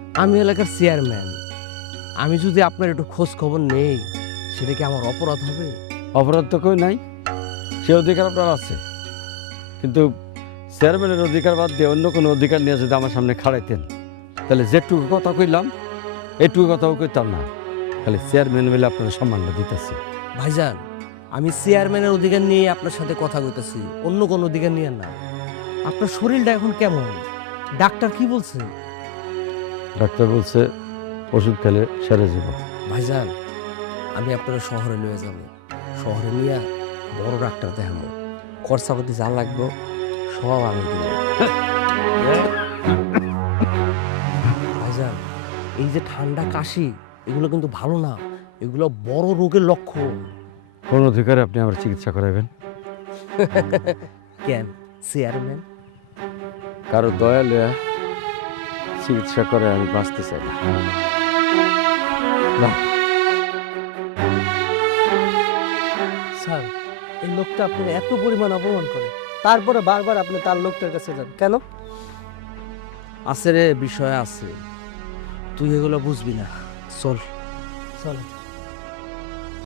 আমি এলাকার চেয়ারম্যান, আমি যদি আপনার একটু খোঁজ খবর নেই, সেটা কি আমার অপরাধ হবে? অপরাধ তো কেউ নাই, সে অধিকার আপনার আছে, কিন্তু চেয়ারম্যানের অধিকার বাদ দিয়ে অন্য কোনো অধিকার নিয়ে যদি আমার সামনে খাড়াইতেন, তাহলে যেটুকু কথা কইলাম এটুকু কথাও কইতাম না। খালি চেয়ারম্যান মিলে আপনার সম্মানটা দিতেছি। ভাইজান, আমি চেয়ারম্যানের অধিকার নিয়ে আপনার সাথে কথা কইতেছি, অন্য কোনো অধিকার নিয়ে না। আপনার শরীরটা এখন কেমন? ডাক্তার কি বলছে? ডাক্তার বলছে ওষুধ খেলে সেরে যাব। ভাইজান, আমি আপনার শহরে নিয়ে যাব, শহরে নিয়ে বড় ডাক্তার দেখাবো, খরচাপাতি যা লাগবে সব আমি দিব। ভাইজান, এই যে ঠান্ডা কাশি, এগুলো কিন্তু ভালো না, এগুলো বড় রোগের লক্ষণ। কোন অধিকারে আপনি আমার চিকিৎসা করাবেন? কেন চেয়ারম্যান? কারো দয়া লয়া চিকিৎসা করে আমি বাঁচতে চাই না। না, স্যার, এই লোকটা আপনার এত পরিমাণ অপমান করে, তারপরে বারবার আপনি তার লোকটার কাছে যান কেন? আছে রে, বিষয় আছে, তুই এগুলো বুঝবি না। চল। চলেন।